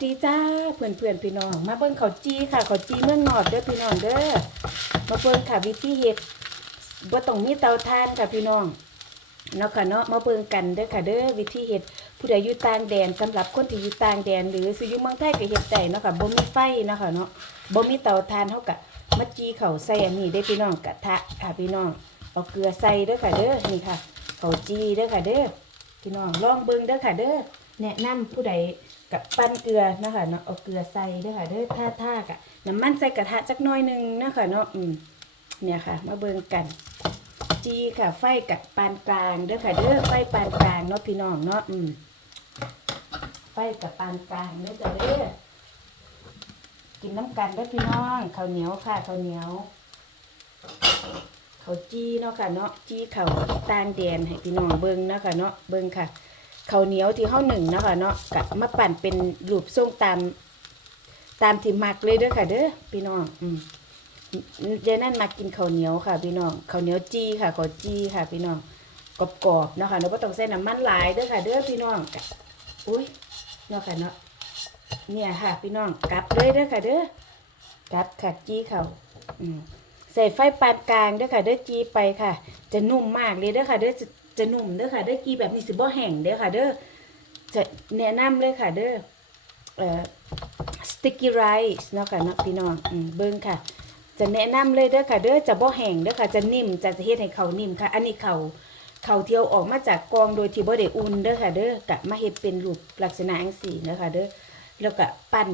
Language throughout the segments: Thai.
จีจ้าเพื่อนเพื่อนพี่น้อง มาเบิ่งเขาวจีค่ะเขาวจีเมืองนอกเด้อพี่น้องเด้อมาเบิ่งค่ะวิธีเฮ็ดบ่ต้องมีเตาถ่านค่ะพี่น้องเนาะค่ะเนาะมาเบิ่งกันเด้อค่ะเด้อวิธีเฮ็ดผู้ใดอยู่ต่างแดนสำหรับคนที่อยู่ต่างแดน หรือสิอยู่เมืองไทยก็เฮ็ดได้เนาะค่ะบ่มีไฟเนาะค่ะเนาะบ่มีเตาถ่านเฮาก็มาจีเขาวใส่อันนี้ได้อพี่น้องกระทะค่ะพี่น้องเอาเกลือใส่เด้อค่ะเด้อนี่ค่ะเขาวจีเด้อค่ะเด้อพี่น้องลองเบิ่งเด้อค่ะเด้อ แนะนำผู้ใดกับปั้นเกลือนะคะเนาะเอาเกลือใส่ด้วยค่ะเด้อท่าท่ากะน้ำมันใส่กระทะจักน้อยหนึงนะคะเนาะอืมเนี่ยค่ะ มาเบิ่งกันจีค่ะ ไฟกับปานกลางเด้อค่ะเด้อไฟปานกลางเนาะพี่น้องเนาะอืมไฟกับปานกลางเด้อจ้ะเด้อกินน้ำกันเด้อพี่น้องข้าวเหนียวค่ะข้าวเหนียวข้าวจีเนาะค่ะเนาะจีข้าวตางแดนให้พี่น้องเบิ่งเนาะค่ะเนาะเบิ่งค่ะ ข้าวเหนียวที่เฮาหนึ่งนะคะเนาะกะมาปั่นเป็นรูปทรงตาม ตามที่มักเลยเด้อค่ะ เด้อพี่น้องอืมเดี๋ยนั้นมากินข้าวเหนียวค่ะ พี่น้องข้าวเหนียวจีค่ะข้าวจีค่ะ พี่น้องกรอบๆเนาะค่ะเนาะบ่ต้องใส่น้ำมันหลายเด้อค่ะ เด้อพี่น้องอุ้ยเนาะค่ะเนาะเนี่ยค่ะ พี่น้องกลับเลยเด้อค่ะ เด้อกลับค่ะจีข้าวอืมใส่ไฟปานกลางเด้อค่ะ เด้อจีไปค่ะ จะนุ่มมากเลยเด้อค่ะ เด้อ จะนุ่มเด้อค่ะเด้อกีแบบนี้สิบ่แห้งเด้อค่ะ เด้อจะแนะนำเลยค่ะ เด้อเอ่อ sticky rice เนาะค่ะเนาะพี่น้องอืมเบิ่งค่ะ จะแนะนำเลยเด้อค่ะ เด้อจะบ่แห้งเด้อค่ะ จะนิ่มจะจะเฮ็ดให้เขานิ่มค่ะ อันนี้เขาเขาเที่ยวออกมาจากกองโดยที่บ่ได้อุ่นเด้อค่ะ เด้อกะมาเฮ็ดเป็นรูปลักษณะจังซี่นะคะเด้อแล้วก็ปั้น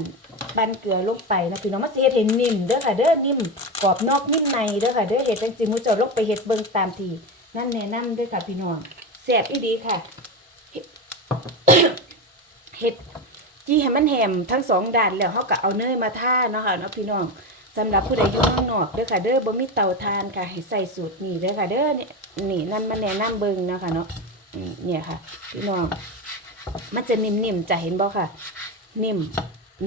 ปั้นเกลือลงไปนะพี่น้องมาสิเฮ็ดให้นิ่มเด้อค่ะเด้อนิ่มกรอบนอกนิ่มในเด้อค่ะเด้อเฮ็ดจังซี่มูเจ้าลงไปเฮ็ดเบิ่งตามที่ นั่นแนะนำเด้อค่ะพี่น้องแซ่บอีดีค่ะเฮ็ดจี้ให้มันแหมทั้งสองด้านแล้วเฮาก็เอาเนยมาท่าเนาะค่ะเนาะพี่น้องสำหรับผู้ใดอยู่ข้างนอกเด้อค่ะ เด้อบ่มีเตาถ่านค่ะ ให้ใส่สูตรนี้เด้อค่ะ เด้อเนี่ยนี่นั่นมาแนะนำเบิ่งเนาะค่ะเนาะเนี่ยค่ะ พี่น้อง มันจะนิ่มๆจะเห็นบ่ค่ะ นิ่ม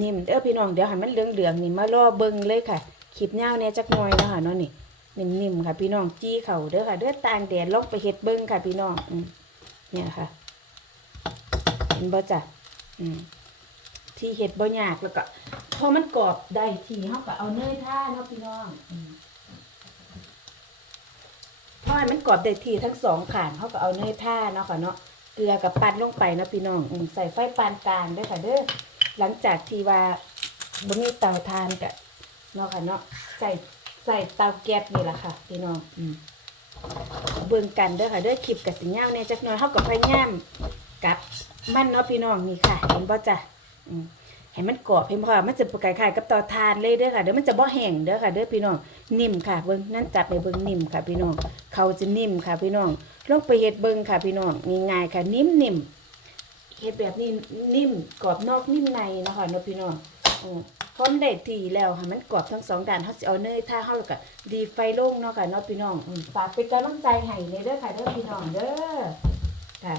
นิ่มเด้อพี่น้องเดี๋ยวให้มันเหลืองๆนี่มารอเบิ่งเลยค่ะคลิปยาวเนี่ยจักหน่อยเนาะค่ะเนาะนี่ นิ่มๆค่ะ พี่น้องจี้เขาเด้อค่ะ เด้อตางแดดลงไปเฮ็ดเบิ่งค่ะ พี่น้องอืเนี่ยค่ะ เห็นบ่จ้ะอืมที่เห็ดบ่ยากแล้วก็พอมันกรอบได้ทีเฮาก็เอาเนยท่าเนาะพี่น้องอืพอให้มันกรอบได้ทีทั้งสองขางเฮาก็เอาเนยท่าเนาะค่ะเนาะเกลือกับปั้นลงไปเนาะพี่น้องอใส่ไฟปานกลางเด้อค่ะ เด้อหลังจากที่ว่าบ่มีเตาทานก็เนาะค่ะเนาะใส่ ใส่เตาแก๊สนี่แหละค่ะพี่น้องอืมเบิ่งกันเด้อค่ะเด้อคลิปกับสิยาวแหน่จักหน่อยเฮาก็พยายามกับมันเนาะพี่น้องนี่ค่ะเห็นบ่จ้ะอืมให้มันกรอบให้พอมันจะคล้ายๆกับเต่อทานเลยเด้อค่ะเดี๋ยวมันจะบ่แห้งเด้อค่ะเด้อพี่น้องนิ่มค่ะเบิ่งนั่นจับไปเบิ่งนิ่มค่ะพี่น้องเขาจะนิ่มค่ะพี่น้องลองไปเฮ็ดเบิ่งค่ะพี่น้องง่ายๆค่ะนิ่มๆเฮ็ดแบบนี้นิ่มกรอบนอกนิ่มในนะค่ะเนาะพี่น้องอื พร้อมได้ทีแล้วค่ะมันกรอบทั้งสองด้านเฮาสิเอาเนยทาเฮาแล้วก็ดีไฟลงเนาะค่ะเนาะพี่น้องอืมฝากเป็นกำลังใจให้เลยเด้อค่ะเด้อพี่น้องเด้อค่ะ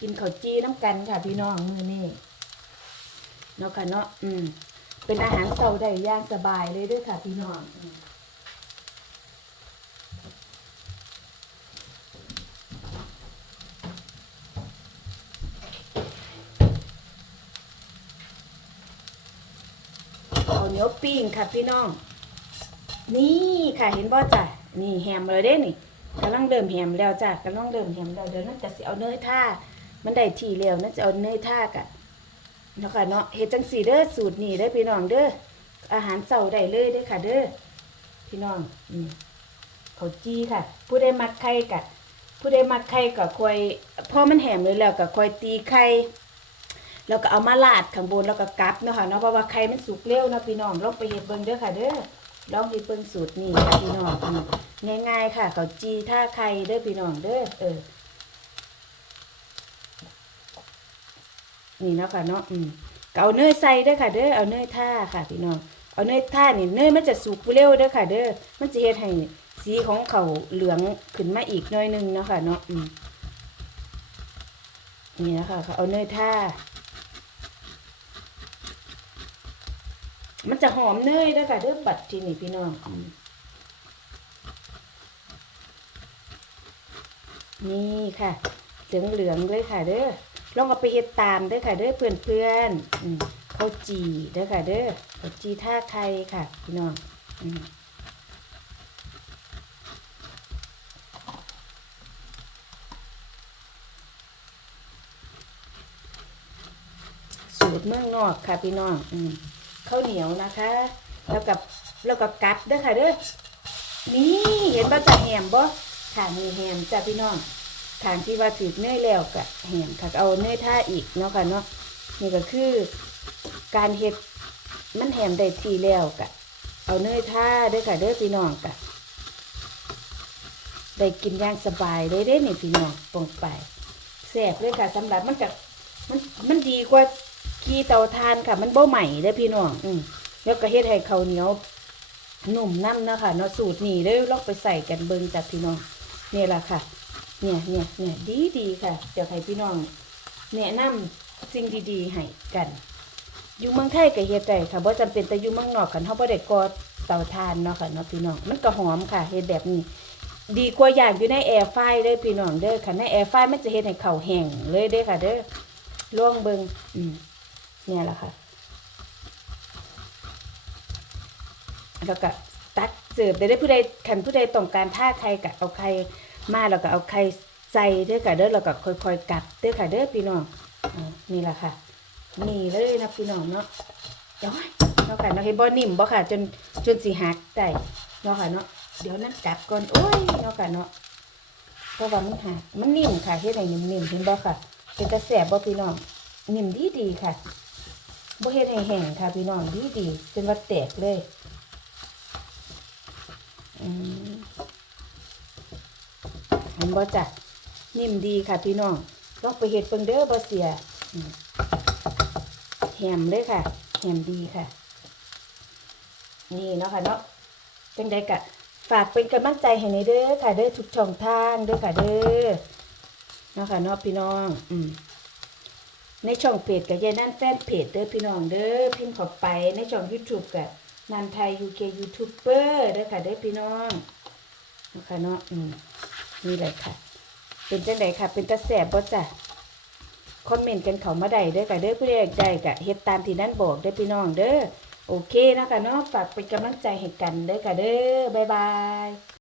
กินข้าวจีน้ำกันค่ะพี่น้องมื้อนี้เนาะค่ะเนาะอืมเป็นอาหารเสาได้อย่างสบายเลยเด้วยค่ะพี่น้องอืมข้าวเห นียวปิ้งค่ะพี่น้อง นี่ค่ะเห็นบ่จ้ะนี่แฮมเลยเด้นี่กำลังเดิมแฮมแล้วจ้ะกำลังเดิมแฮมแล้วเดี๋ยวนั่นจะสิเอาเนยท่ามันได้ทีแล้วนั่นจะเอาเนยท่ากะเนาะค่ะเนาะเฮ็ดจังสีเด้อสูตรนี้เด้อพี่น้องเด้ออาหารเสาได้เลยเด้อค่ะ เด้อพี่น้องอืมข้าจี้ค่ะ ผู้ใดมักไข่กะผู้ใดมักไข่ก็ค่อยพอมันแหมเลยแล้วก็ค่อยตีไข่ แล้วก็เอามาลาดข้างบนแล้วก็กลับเนาะค่ะเนาะเพราะว่าไข่มันสุกเร็วเนาะพี่น้องลองไปเฮ็ดเบิ่งเด้อค่ะ เด้อลองเฮ็ดเบิ่งสูตรนี้ค่ะพี่น้องง่ายๆค่ะข้าจี้ท่าไข่เด้อพี่น้องเด้อเออนี่เนาะค่ะเนาะอืมเอาเนยใส่เด้อค่ะ เด้อเอาเนยท่าค่ะ พี่น้องเอาเนยท่านี่เนยมันจะสุกเร็วเด้อค่ะ เด้อมันจะเฮ็ดให้สีของเขาเหลืองขึ้นมาอีกน่อยนึงเนาะค่ะเนาะอืมนี่นะคะเขาเอาเนยท่า มันจะหอมเนยเด้อค่ะเด้อบัดทีนี่พี่น้องอืมนี่ค่ะ เหลืองๆเลยค่ะเด้อลองเอาไปเฮ็ดตามเด้อค่ะเด้อเพื่อนๆอืมข้าวจีเด้อค่ะเด้อข้าวจีท่าไข่ค่ะ พี่น้องอืมสูตรเมืองนอกค่ะพี่น้อง อืม ข้าวเหนียวนะคะ แล้วกับแล้วกับกัดด้อค่ะเด้อนี่เห็นบ่จะแหมบ่ค่ะมีแหมจ้ะพี่น้องทางที่ว่าถือเนยแล้วกะแหมค่ะเอาเนยท่าอีกเนาะค่ะเนาะนี่ก็คือการเฮ็ดมันแหมได้ทีแล้วกะเอาเนยท่าด้อค่ะเด้อพี่น้องกะได้กินอย่างสบายได้เด้นี่พี่น้องปองไปแซ่บเลยค่ะสำหรับมันกับมันมันดีกว่า ขี้เตาทานค่ะ มันบ่ใหม่เด้อพี่น้องอืมแล้วก็เฮ็ดให้ข้าวเหนียวนุ่มน้ำนะคะเนาะสูตรนี้เด้อลองไปใส่กันเบิ่งจ้ะพี่น้องนี่แหละค่ะ เนี่ยเนี่ยเนี่ยดีดีค่ะเดี๋ยวให้พี่น้องแนะนำสิ่งดีๆให้กันอยู่เมืองไทยก็เฮ็ดได้ค่ะบ่จำเป็นแต่อยู่เมืองนอกกันเฮาบ่ได้ก่อเตาถ่านเนาะค่ะเนาะพี่น้องมันก็หอมค่ะเฮ็ดแบบนี้ ดีกว่าอย่างอยู่ในแอร์ไฟเด้อพี่น้องเด้อค่ะในแอร์ไฟมันจะเฮ็ดให้ข้าวแห้งเลยเด้อค่ะ เด้อลองเบิ่งอืม เนี่ยแหละค่ะ แล้วก็ตักเสิร์ฟได้เด้อผู้ใดคันผู้ใดต้องการท่าไข่ก็เอาไข่มาแล้วก็เอาไข่ใส่เด้อค่ะเด้อแล้วก็ค่อยๆกัดเด้อค่ะเด้อพี่น้องอ่านี่แหละค่ะนี่เลยนะพี่น้องเนาะเดี๋ยวเนาะค่ะเนาะเห็นบ่นิ่มบ่ค่ะ จนจนสิหักได้เนาะค่ะเนาะเดี๋ยวนั่นกัดก่อนโอ้ยเนาะค่ะเนาะเพราะว่ามันหักมันนิ่มค่ะเฮ็ดให้นิ่มๆเห็นบ่ค่ะเป็นตาแสบบ่พี่น้องนิ่มดีดีๆค่ะ บ่เฮ็ดให้แห้งค่ะพี่น้องดีดีๆจนว่าแตกเลยอืมเห็นบ่จ้ะนิ่มดีค่ะพี่น้องลองไปเฮ็ดเบิ่งเด้อบ่เสียแฮมเลยค่ะแฮมดีค่ะ นี่เนาะค่ะเนาะจังใดกะฝากเป็นกำลังใจให้ในเด้อค่ะเด้อทุกช่องทางเด้อค่ะเด้อเนาะค่ะเนาะพี่น้อง อืม ในช่องเพจกับยายนั่นแฟนเพจเด้อพี่น้องเด้อพิมพ์เข้าไปในช่อง YouTube กับนันไทย UK ยูทูบเบอร์เด้อค่ะเด้อพี่น้องนะคะเนาะมนี่เลยค่ะ เป็นจังใดค่ะ เป็นตาแสบบ่จ้ะคอมเมนต์กันเขามาได้เด้อค่ะเด้อผู้ใดอยากได้ก็เฮ็ดตามที่นั่นบอกเด้อพี่น้องเด้อโอเคนะคะเนาะฝากเป็นกำลังใจให้กันเด้อค่ะเด้อบ๊ายบาย